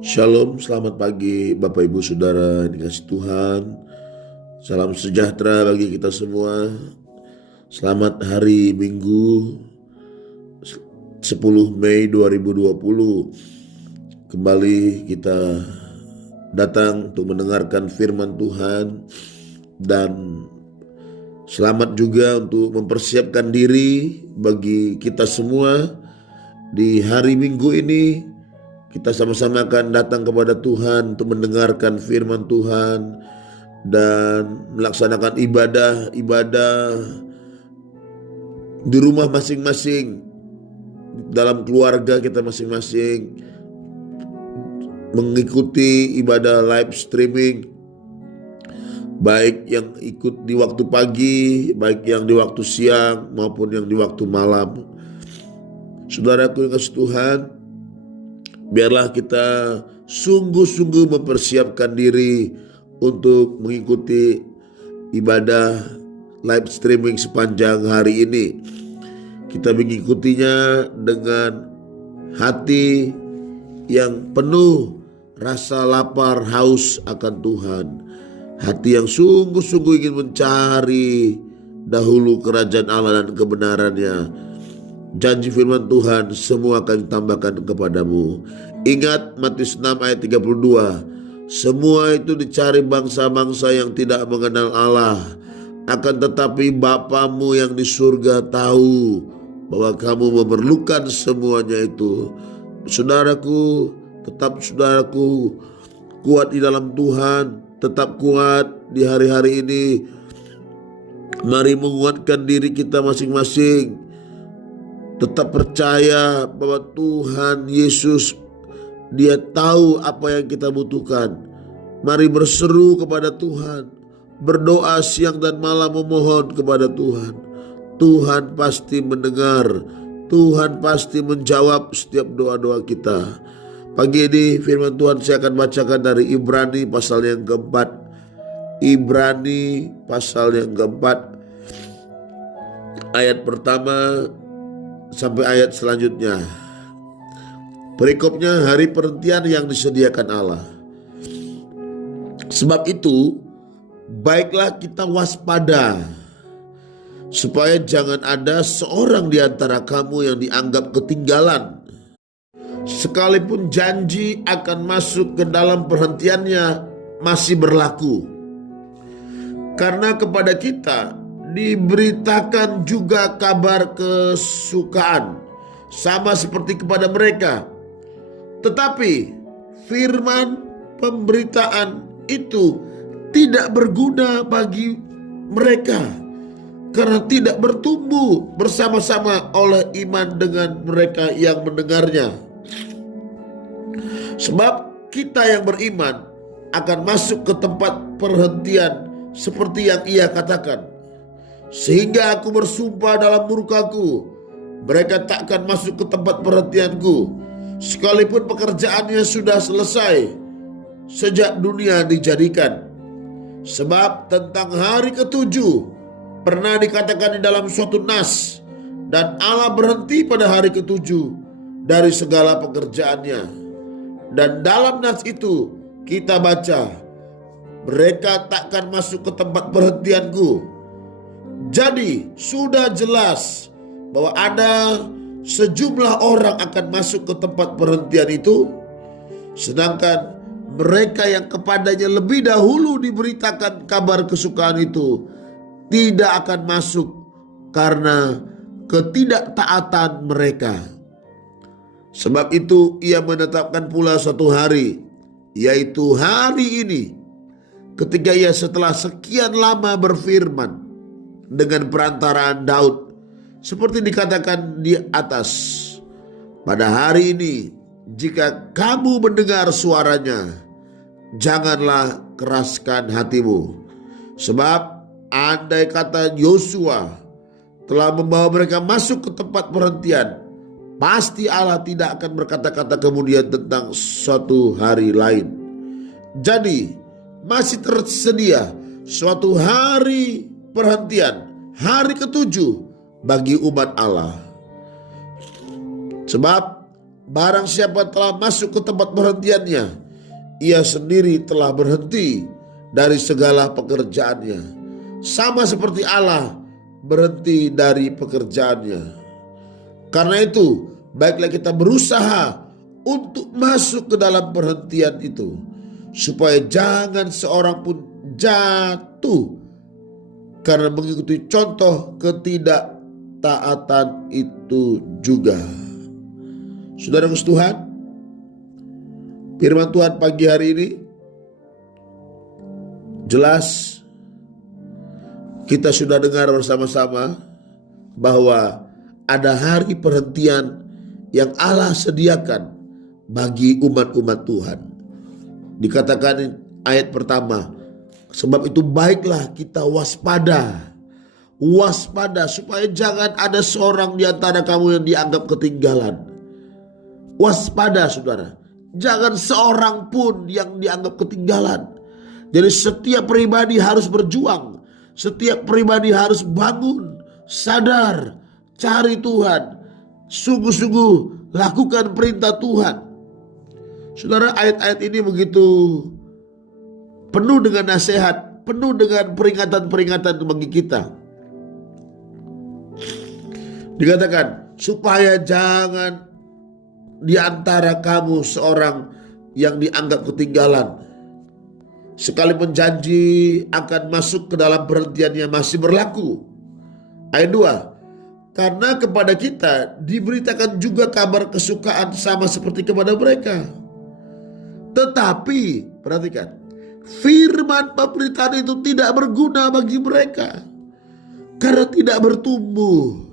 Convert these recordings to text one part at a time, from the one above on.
Shalom, selamat pagi Bapak Ibu Saudara yang dikasihi Tuhan. Salam sejahtera bagi kita semua. Selamat hari Minggu 10 Mei 2020. Kembali kita datang untuk mendengarkan firman Tuhan. Dan selamat juga untuk mempersiapkan diri bagi kita semua di hari Minggu ini. Kita sama-sama akan datang kepada Tuhan untuk mendengarkan firman Tuhan dan melaksanakan ibadah di rumah masing-masing, dalam keluarga kita masing-masing, mengikuti ibadah live streaming, baik yang ikut di waktu pagi, baik yang di waktu siang maupun yang di waktu malam. Saudaraku yang kasih Tuhan, biarlah kita sungguh-sungguh mempersiapkan diri untuk mengikuti ibadah live streaming sepanjang hari ini. Kita mengikutinya dengan hati yang penuh rasa lapar haus akan Tuhan. Hati yang sungguh-sungguh ingin mencari dahulu kerajaan Allah dan kebenarannya. Janji firman Tuhan semua akan ditambahkan kepadamu. Ingat Matius 6 ayat 32. Semua itu dicari bangsa-bangsa yang tidak mengenal Allah. Akan tetapi Bapamu yang di surga tahu bahwa kamu memerlukan semuanya itu. Saudaraku, kuat di dalam Tuhan. Tetap kuat di hari-hari ini. Mari menguatkan diri kita masing-masing. Tetap percaya bahwa Tuhan Yesus, Dia tahu apa yang kita butuhkan. Mari berseru kepada Tuhan, berdoa siang dan malam memohon kepada Tuhan. Tuhan pasti mendengar, Tuhan pasti menjawab setiap doa-doa kita. Pagi ini firman Tuhan saya akan bacakan dari Ibrani pasal yang keempat. Ibrani pasal yang keempat, ayat pertama sampai ayat selanjutnya. Perikopnya hari perhentian yang disediakan Allah. Sebab itu, baiklah kita waspada, supaya jangan ada seorang di antara kamu yang dianggap ketinggalan. Sekalipun janji akan masuk ke dalam perhentiannya masih berlaku. Karena kepada kita diberitakan juga kabar kesukaan, sama seperti kepada mereka. Tetapi firman pemberitaan itu tidak berguna bagi mereka, karena tidak bertumbuh bersama-sama oleh iman dengan mereka yang mendengarnya. Sebab kita yang beriman akan masuk ke tempat perhentian seperti yang ia katakan. Sehingga aku bersumpah dalam murkaku, mereka takkan masuk ke tempat perhentianku, sekalipun pekerjaannya sudah selesai sejak dunia dijadikan. Sebab tentang hari ketujuh pernah dikatakan di dalam suatu nas, dan Allah berhenti pada hari ketujuh dari segala pekerjaannya. Dan dalam nas itu kita baca, mereka takkan masuk ke tempat perhentianku. Jadi sudah jelas bahwa ada sejumlah orang akan masuk ke tempat perhentian itu, sedangkan mereka yang kepadanya lebih dahulu diberitakan kabar kesukaan itu tidak akan masuk karena ketidaktaatan mereka. Sebab itu ia menetapkan pula suatu hari, yaitu hari ini, ketika ia setelah sekian lama berfirman dengan perantaraan Daud, seperti dikatakan di atas, pada hari ini jika kamu mendengar suaranya, janganlah keraskan hatimu. Sebab andai kata Yosua telah membawa mereka masuk ke tempat perhentian, pasti Allah tidak akan berkata-kata kemudian tentang suatu hari lain. Jadi masih tersedia suatu hari perhentian, hari ketujuh bagi umat Allah. Sebab barang siapa telah masuk ke tempat perhentiannya, ia sendiri telah berhenti dari segala pekerjaannya, sama seperti Allah berhenti dari pekerjaannya. Karena itu, baiklah kita berusaha untuk masuk ke dalam perhentian itu, supaya jangan seorang pun jatuh karena mengikuti contoh ketidaktaatan itu juga. Saudara Tuhan, firman Tuhan pagi hari ini jelas kita sudah dengar bersama-sama bahwa ada hari perhentian yang Allah sediakan bagi umat-umat Tuhan. Dikatakan ayat pertama, sebab itu baiklah kita waspada. Waspada supaya jangan ada seorang di antara kamu yang dianggap ketinggalan. Waspada saudara, jangan seorang pun yang dianggap ketinggalan. Jadi setiap pribadi harus berjuang. Setiap pribadi harus bangun, sadar, cari Tuhan, sungguh-sungguh lakukan perintah Tuhan. Saudara, ayat-ayat ini begitu penuh dengan nasihat, penuh dengan peringatan-peringatan bagi kita. Dikatakan, supaya jangan di antara kamu seorang yang dianggap ketinggalan. Sekalipun janji akan masuk ke dalam perhentiannya masih berlaku. Ayat 2, karena kepada kita diberitakan juga kabar kesukaan sama seperti kepada mereka. Tetapi, perhatikan, firman pemberitaan itu tidak berguna bagi mereka karena tidak bertumbuh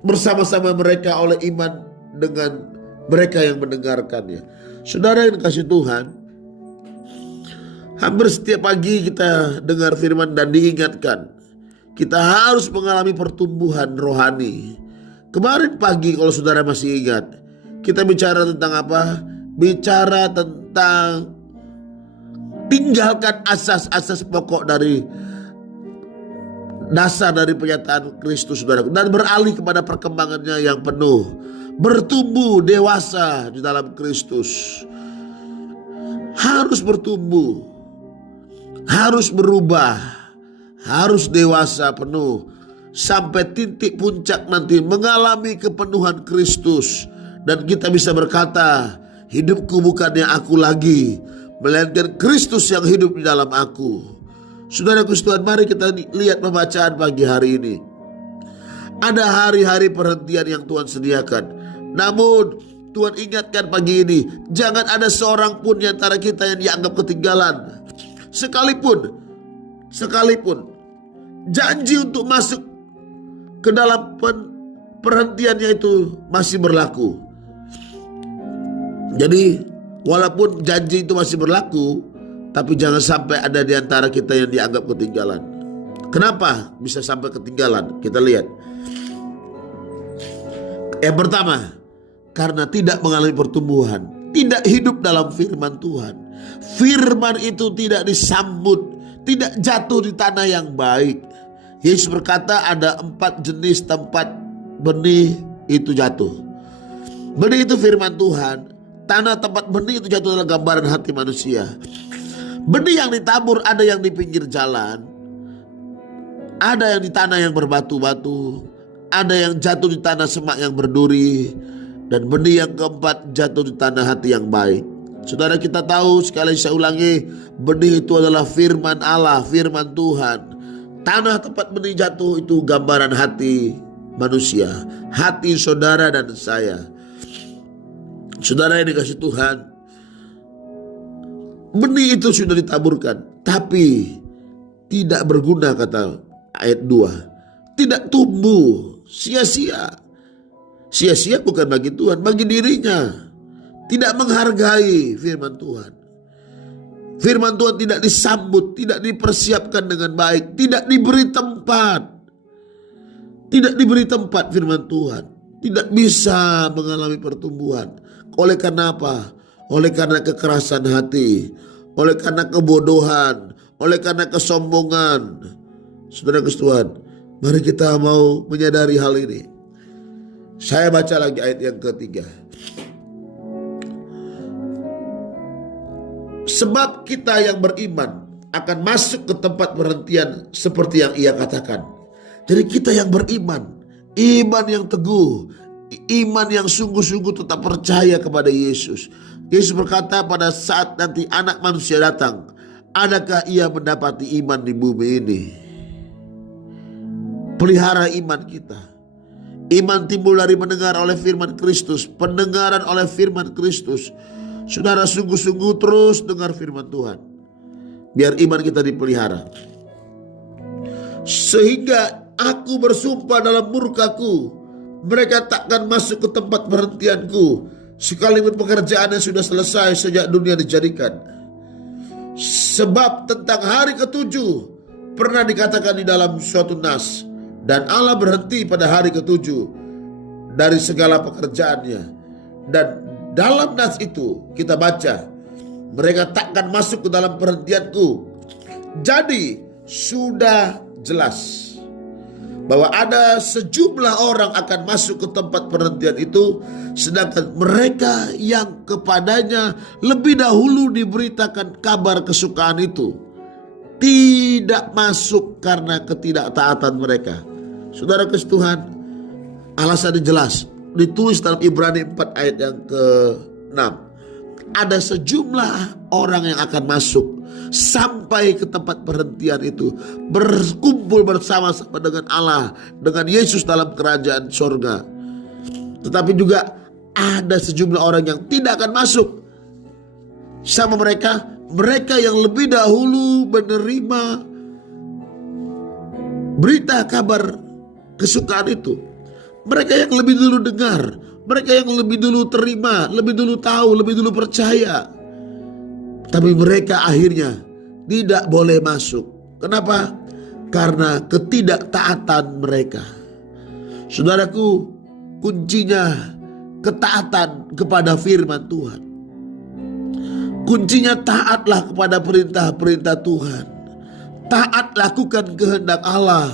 bersama-sama mereka oleh iman dengan mereka yang mendengarkannya. Saudara yang dikasihi Tuhan, hampir setiap pagi kita dengar firman dan diingatkan kita harus mengalami pertumbuhan rohani. Kemarin pagi kalau saudara masih ingat, kita bicara tentang apa? Bicara tentang tinggalkan asas-asas pokok dari dasar dari pernyataan Kristus, saudara, dan beralih kepada perkembangannya yang penuh, bertumbuh dewasa di dalam Kristus. Harus bertumbuh, harus berubah, harus dewasa penuh sampai titik puncak nanti mengalami kepenuhan Kristus, dan kita bisa berkata, hidupku bukannya aku lagi, melainkan Kristus yang hidup di dalam aku. Saudara Tuhan, mari kita lihat pembacaan pagi hari ini. Ada hari-hari perhentian yang Tuhan sediakan. Namun Tuhan ingatkan pagi ini, jangan ada seorang pun di antara kita yang dianggap ketinggalan. Sekalipun janji untuk masuk ke dalam perhentiannya itu masih berlaku. Jadi walaupun janji itu masih berlaku, tapi jangan sampai ada di antara kita yang dianggap ketinggalan. Kenapa bisa sampai ketinggalan? Kita lihat. Yang pertama, karena tidak mengalami pertumbuhan, tidak hidup dalam firman Tuhan. Firman itu tidak disambut, tidak jatuh di tanah yang baik. Yesus berkata ada 4 jenis tempat benih itu jatuh. Benih itu firman Tuhan. Tanah tempat benih itu jatuh adalah gambaran hati manusia. Benih yang ditabur ada yang di pinggir jalan, ada yang di tanah yang berbatu-batu, ada yang jatuh di tanah semak yang berduri, dan benih yang keempat jatuh di tanah hati yang baik. Saudara, kita tahu, sekali saya ulangi, benih itu adalah firman Allah, firman Tuhan. Tanah tempat benih jatuh itu gambaran hati manusia, hati saudara dan saya. Saudara yang dikasihi Tuhan, benih itu sudah ditaburkan, tapi tidak berguna, kata ayat 2. Tidak tumbuh, sia-sia. Sia-sia bukan bagi Tuhan, bagi dirinya. Tidak menghargai firman Tuhan. Firman Tuhan tidak disambut, tidak dipersiapkan dengan baik, tidak diberi tempat. Tidak diberi tempat firman Tuhan. Tidak bisa mengalami pertumbuhan. Oleh karena apa? Oleh karena kekerasan hati, oleh karena kebodohan, oleh karena kesombongan. Saudara Tuhan, mari kita mau menyadari hal ini. Saya baca lagi ayat yang ketiga. Sebab kita yang beriman akan masuk ke tempat perhentian seperti yang ia katakan. Jadi kita yang beriman, iman yang teguh, iman yang sungguh-sungguh tetap percaya kepada Yesus. Yesus berkata pada saat nanti anak manusia datang, adakah ia mendapati iman di bumi ini? Pelihara iman kita. Iman timbul dari mendengar oleh firman Kristus, pendengaran oleh firman Kristus. Saudara sungguh-sungguh terus dengar firman Tuhan, biar iman kita dipelihara. Sehingga aku bersumpah dalam murkaku, mereka takkan masuk ke tempat perhentianku, sekalipun pekerjaannya sudah selesai sejak dunia dijadikan. Sebab tentang hari ketujuh pernah dikatakan di dalam suatu nas, dan Allah berhenti pada hari ketujuh dari segala pekerjaannya. Dan dalam nas itu kita baca, mereka takkan masuk ke dalam perhentianku. Jadi sudah jelas bahwa ada sejumlah orang akan masuk ke tempat perhentian itu, sedangkan mereka yang kepadanya lebih dahulu diberitakan kabar kesukaan itu tidak masuk karena ketidaktaatan mereka. Saudara kasih Tuhan, alasannya jelas ditulis dalam Ibrani 4 ayat yang ke-6. Ada sejumlah orang yang akan masuk sampai ke tempat perhentian itu, berkumpul bersama-sama dengan Allah, dengan Yesus dalam kerajaan sorga. Tetapi juga ada sejumlah orang yang tidak akan masuk sama mereka, mereka yang lebih dahulu menerima berita kabar kesukaan itu, mereka yang lebih dulu dengar, mereka yang lebih dulu terima, lebih dulu tahu, lebih dulu percaya. Tapi mereka akhirnya tidak boleh masuk. Kenapa? Karena ketidaktaatan mereka. Saudaraku, kuncinya ketaatan kepada firman Tuhan. Kuncinya taatlah kepada perintah-perintah Tuhan. Taat lakukan kehendak Allah.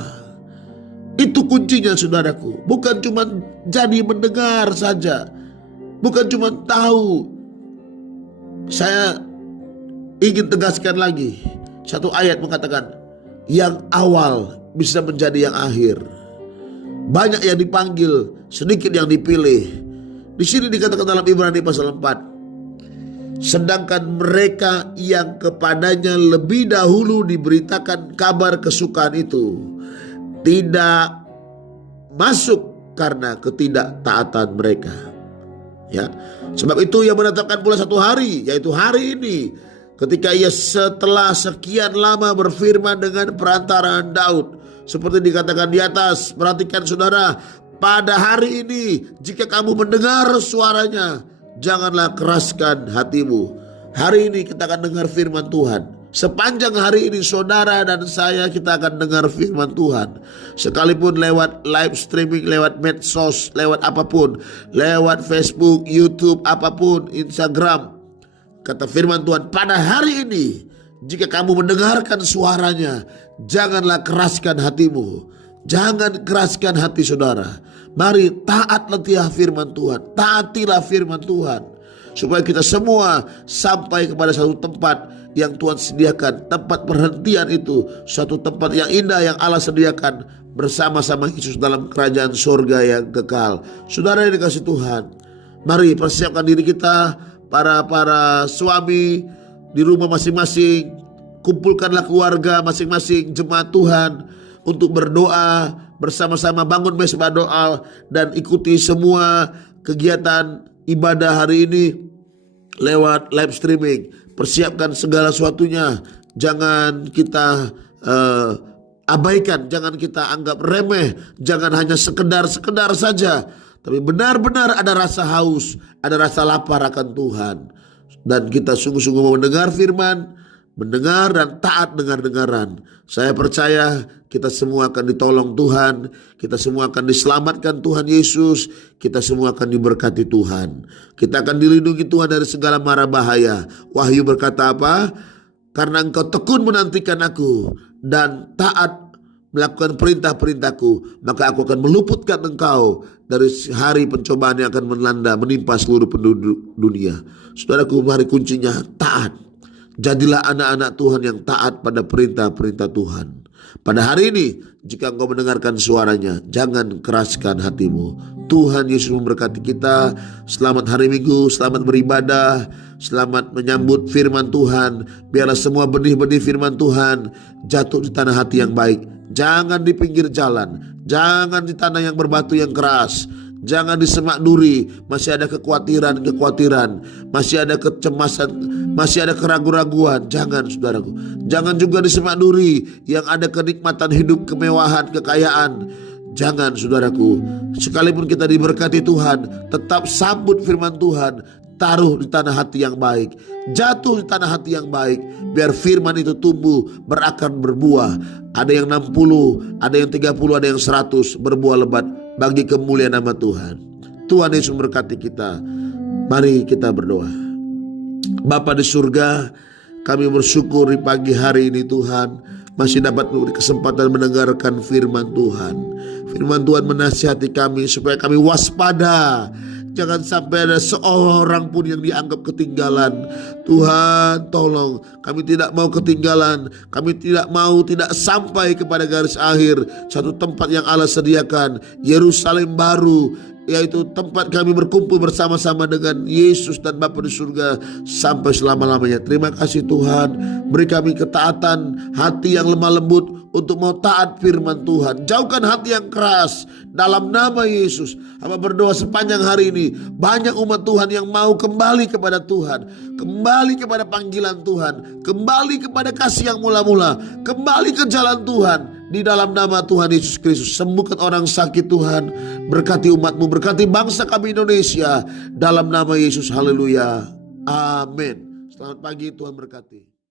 Itu kuncinya saudaraku. Bukan cuma jadi mendengar saja. Bukan cuma tahu. Saya ingin tegaskan lagi. Satu ayat mengatakan, yang awal bisa menjadi yang akhir. Banyak yang dipanggil, sedikit yang dipilih. Di sini dikatakan dalam Ibrani pasal 4. Sedangkan mereka yang kepadanya lebih dahulu diberitakan kabar kesukaan itu tidak masuk karena ketidaktaatan mereka. Ya, sebab itu ia menetapkan pula satu hari, yaitu hari ini, ketika ia setelah sekian lama berfirman dengan perantaraan Daud, seperti dikatakan di atas. Perhatikan saudara, pada hari ini jika kamu mendengar suaranya, janganlah keraskan hatimu. Hari ini kita akan dengar firman Tuhan. Sepanjang hari ini saudara dan saya kita akan dengar firman Tuhan. Sekalipun lewat live streaming, lewat medsos, lewat apapun, lewat Facebook, YouTube, apapun, Instagram. Kata firman Tuhan, pada hari ini jika kamu mendengarkan suaranya, janganlah keraskan hatimu. Jangan keraskan hati saudara. Mari taatlah firman Tuhan. Taatilah firman Tuhan. Supaya kita semua sampai kepada satu tempat yang Tuhan sediakan. Tempat perhentian itu suatu tempat yang indah yang Allah sediakan bersama-sama Yesus dalam kerajaan surga yang kekal. Saudara yang dikasihi Tuhan, mari persiapkan diri kita. Para suami di rumah masing-masing, kumpulkanlah keluarga masing-masing, jemaat Tuhan, untuk berdoa bersama-sama, bangun mesbah doa dan ikuti semua kegiatan ibadah hari ini lewat live streaming. Persiapkan segala sesuatunya. Jangan kita abaikan, jangan kita anggap remeh, jangan hanya sekedar saja, tapi benar-benar ada rasa haus, ada rasa lapar akan Tuhan. Dan kita sungguh-sungguh mau mendengar firman, mendengar dan taat dengar-dengaran. Saya percaya kita semua akan ditolong Tuhan, kita semua akan diselamatkan Tuhan Yesus, kita semua akan diberkati Tuhan. Kita akan dilindungi Tuhan dari segala mara bahaya. Wahyu berkata apa? Karena engkau tekun menantikan aku dan taat melakukan perintah-perintahku, maka aku akan meluputkan engkau dari hari pencobaan yang akan menimpa seluruh penduduk dunia. Saudaraku, mari kuncinya taat. Jadilah anak-anak Tuhan yang taat pada perintah-perintah Tuhan. Pada hari ini, jika engkau mendengarkan suaranya, jangan keraskan hatimu. Tuhan Yesus memberkati kita. Selamat hari Minggu, selamat beribadah, selamat menyambut firman Tuhan. Biarlah semua benih-benih firman Tuhan jatuh di tanah hati yang baik. Jangan di pinggir jalan, jangan di tanah yang berbatu yang keras. Jangan di semak duri, masih ada kekhawatiran, masih ada kecemasan, masih ada keraguan-raguan. Jangan, saudaraku. Jangan juga di semak duri yang ada kenikmatan hidup, kemewahan, kekayaan. Jangan, saudaraku. Sekalipun kita diberkati Tuhan, tetap sambut firman Tuhan. Taruh di tanah hati yang baik, jatuh di tanah hati yang baik. Biar firman itu tumbuh, berakar, berbuah. Ada yang 60, ada yang 30, ada yang 100, berbuah lebat bagi kemuliaan nama Tuhan. Tuhan Yesus memberkati kita. Mari kita berdoa. Bapa di surga, kami bersyukur di pagi hari ini Tuhan masih dapat memberi kesempatan mendengarkan firman Tuhan. Firman Tuhan menasihati kami supaya kami waspada. Jangan sampai ada seorang pun yang dianggap ketinggalan. Tuhan tolong, kami tidak mau ketinggalan. Kami tidak mau tidak sampai kepada garis akhir. Satu tempat yang Allah sediakan, Yerusalem baru, yaitu tempat kami berkumpul bersama-sama dengan Yesus dan Bapa di surga sampai selama-lamanya. Terima kasih Tuhan. Beri kami ketaatan, hati yang lemah lembut untuk mau taat firman Tuhan. Jauhkan hati yang keras dalam nama Yesus. Hamba berdoa sepanjang hari ini banyak umat Tuhan yang mau kembali kepada Tuhan, kembali kepada panggilan Tuhan, kembali kepada kasih yang mula-mula, kembali ke jalan Tuhan. Di dalam nama Tuhan Yesus Kristus, sembuhkan orang sakit Tuhan. Berkati umat-Mu, berkati bangsa kami Indonesia. Dalam nama Yesus, haleluya. Amin. Selamat pagi, Tuhan berkati.